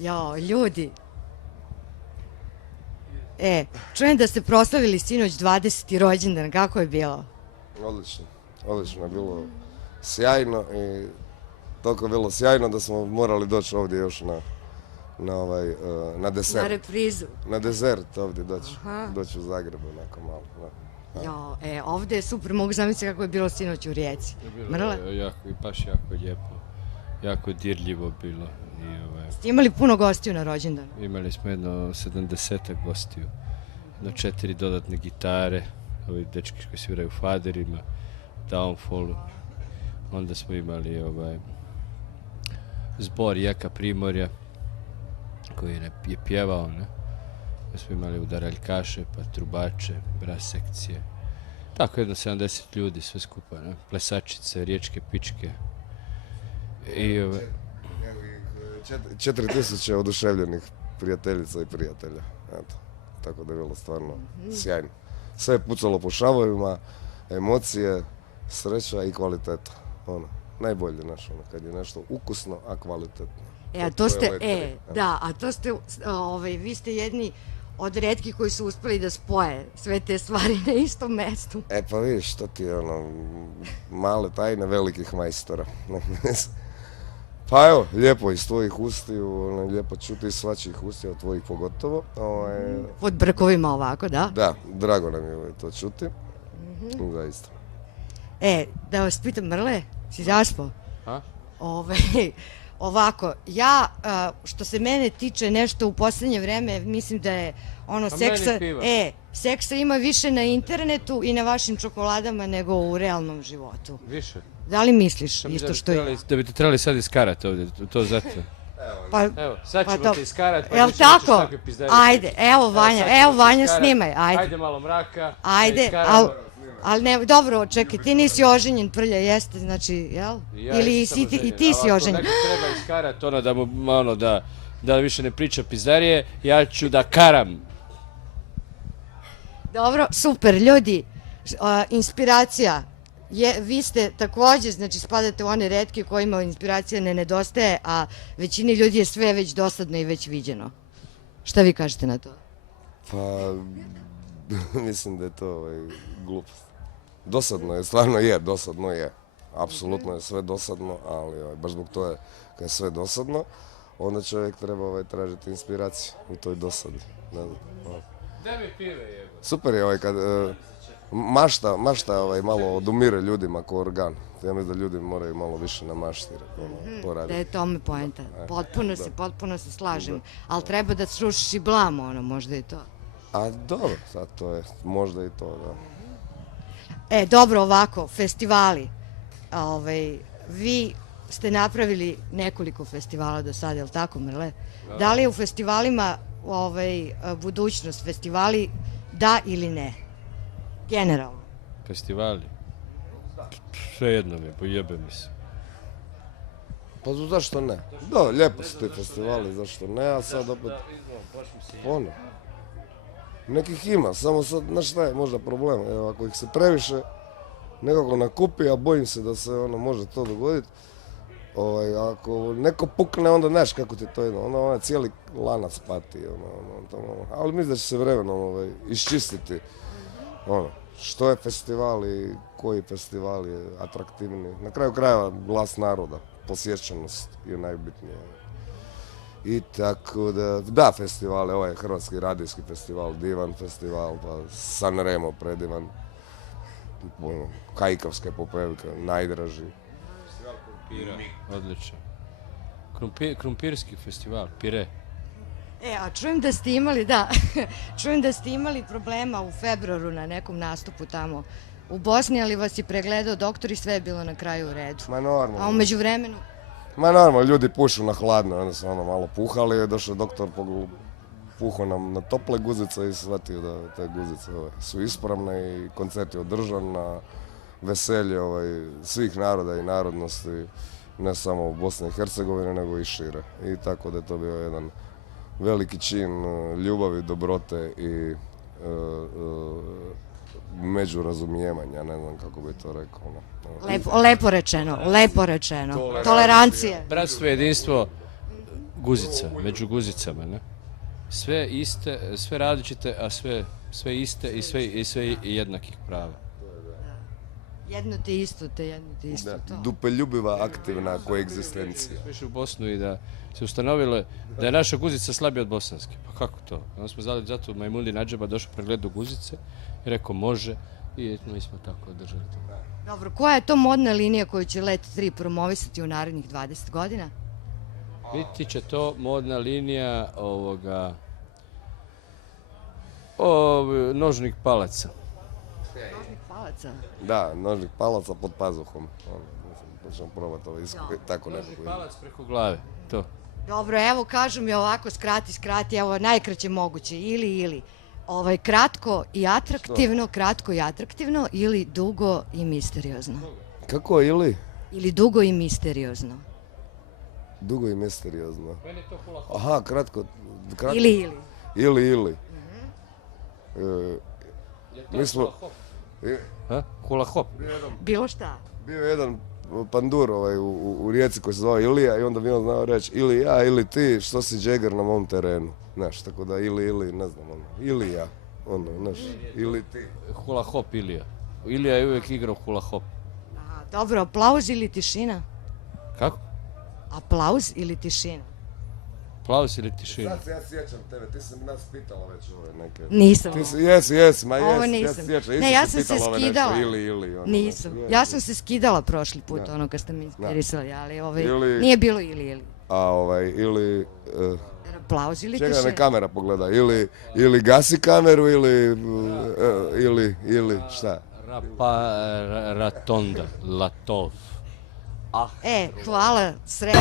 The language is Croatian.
Jao, ljudi. Čujem da ste proslavili sinoć 20. rođendan, kako je bilo? Odlično, odlično je bilo sjajno i toliko je bilo sjajno da smo morali doći ovdje još na desert. Na reprizu. Na desert ovdje doći u Zagrebu onako malo. Jao, ovdje je super, mogu zamisliti kako je bilo sinoć u Rijeci. Mrle? Baš jako lijepo, jako dirljivo bilo. Ste imali puno gostiju na rođendan? Imali smo jedno 70 gostiju, na 4 dodatne gitare, ovi dečki koji sviraju faderima, Downfallu. Onda smo imali zbor Jaka Primorja koji je pjevao, ne? Pa smo imali udaraljkaše, pa trubače, bras sekcije. Tako jedno 70 ljudi sve skupa, ne? Plesačice, riječke pičke. I 4000 oduševljenih prijateljica i prijatelja. Eto, tako da je bilo stvarno sjajno. Sve je pucalo po šavovima, emocije, sreća i kvaliteta. Najbolje kad je nešto ukusno, a kvalitetno. Vi ste jedni od retkih koji su uspjeli da spoje sve te stvari na istom mestu. Pa vidiš, to ti je male tajne velikih majstora. Pa evo, lijepo iz tvojih ustiju, lijepo čuti iz svačijih ustija, tvojih pogotovo. Pod brkovima ovako, da? Da, drago nam je to čuti. Zaista. Da vas pitam, Mrle, si zaspao? Ovako, ja, što se mene tiče nešto u posljednje vreme, mislim da je seksa ima više na internetu i na vašim čokoladama nego u realnom životu. Više? Da li misliš isto što ja? Da bi te trebali sad iskarati ovdje, to zato. Evo, sad ćemo te iskarati, pa jel tako? Ajde, evo Vanja, snimaj, ajde. Ajde malo mraka, ajde, ali ne, dobro, čekaj, ti nisi oženjen, Prlja, jeste, znači, jel? Ili i ti si oženjen? Neko treba iskarati, da više ne priča pizdarije, ja ću da karam. Dobro, super, ljudi, inspiracija. Vi ste također, znači spadate u one retke kojima inspiracija ne nedostaje, a većini ljudi je sve već dosadno i već viđeno. Šta vi kažete na to? Pa, mislim da je to glupost. Dosadno je, stvarno je, dosadno je. Apsolutno je sve dosadno, ali baš zbog toga kad je sve dosadno, onda čovjek treba tražiti inspiraciju u toj dosadi. Da mi pive jebo. Super je kad mašta malo odumire ljudima ko organ. Ja mislim da ljudi moraju malo više na mašti poraditi. Da je tome poenta. Potpuno se slažem. Ali treba da srušiš i blam, možda i to. A dobro, sad to je, možda i to, da. Dobro, ovako, festivali. Vi ste napravili nekoliko festivala do sada, je li tako, Mrle? Da li je u festivalima budućnost? Festivali da ili ne? Generalno. Festivali? Sve jedno mi je, pojebe mi se. Pa zašto ne? Da, lijepo su ti festivali, zašto ne, a sad opet... Nekih ima, samo sad, znaš šta je možda problem, evo ako ih se previše nekako nakupi, a bojim se da se može to dogoditi, ako neko pukne, onda znaš kako ti to ide, onda cijeli lanac pati, ali mislim da će se vremenom iščistiti, što je festival i koji festival je atraktivniji. Na kraju krajeva glas naroda, posjećenost je najbitnije. I tako da, festivale, ovaj Hrvatski radijski festival, divan festival, pa Sanremo predivan, Kajkavska popevka, najdraži. Festival Krumpira, odličan. Krumpirski festival, pire. A čujem da ste imali problema u februaru na nekom nastupu tamo u Bosni, ali vas je pregledao doktor i sve je bilo na kraju u redu. Ma normalno. A u međuvremenu? Ma normalno, ljudi pušu na hladno, onda su malo puhali, došao doktor, puhao nam na tople guzice i shvatio da te guzice su ispravne i koncert je održan na veselje svih naroda i narodnosti, ne samo u Bosni i Hercegovini, nego i šire. I tako da je to bio jedan veliki čin ljubavi, dobrote i međurazumijevanja, ne znam kako bi to rekao. Lepo rečeno. Tolerancije. Bratstvo i jedinstvo, guzica, među guzicama, ne? Sve iste, sve različite, a sve iste i sve jednakih prava. Jedno te isto, Da, to. dupeljubiva aktivna koegzistencija. Išli u Bosnu i da se ustanovilo da je naša guzica slabija od bosanske. Pa kako to? Onda smo zvali zato Majmundi Nadžaba, došao pregledu guzice i rekao može i mi smo tako održali to. Dobro, koja je to modna linija koju će Let 3 promovisati u narednih 20 godina? Biti će to modna linija nožnih palaca. Nožnih palaca. Da, nožnih palaca pod pazuhom. To ćemo probati tako nekako. Palac preko glave, to. Dobro, evo kažu mi ovako, skrati, evo najkraće moguće, ili. Kratko i atraktivno ili dugo i misteriozno? Kako ili? Ili dugo i misteriozno? Dugo i misteriozno. Meni je to hula hop. Aha, kratko. Ili. Ili. Je to Mi smo- hula hop? Hula hop. Bilo šta? Bio je jedan pandur u Rijeci koji se zvao Ilija i onda bi on znao reći ili ja ili ti, što si Jagger na mom terenu. Znaš, tako da ili, ne znam, ili ja, znaš, ili ti. Hula hop Ilija. Ilija je uvijek igrao hula hop. Aha, dobro, aplauz ili tišina? Kako? Aplauz ili tišina? Aplauz ili tišina? Sad se ja sjećam tebe, ti si nas pitala već ove neke. Nisam. Ti si, jesi, ma Ovo jesi, ja nisam. se sjećam. Ne, ja sam se pitala ove nešto, skidala. ili, Nisam. Ja sam se skidala prošli put, Da. ono kad ste me inspirisali, ali Ili- nije bilo ili. Ili, Aplauz ili čekaj da tišina? me kamera pogleda, ili gasi kameru ili šta? Ratonda. Latov. Hvala, srećno.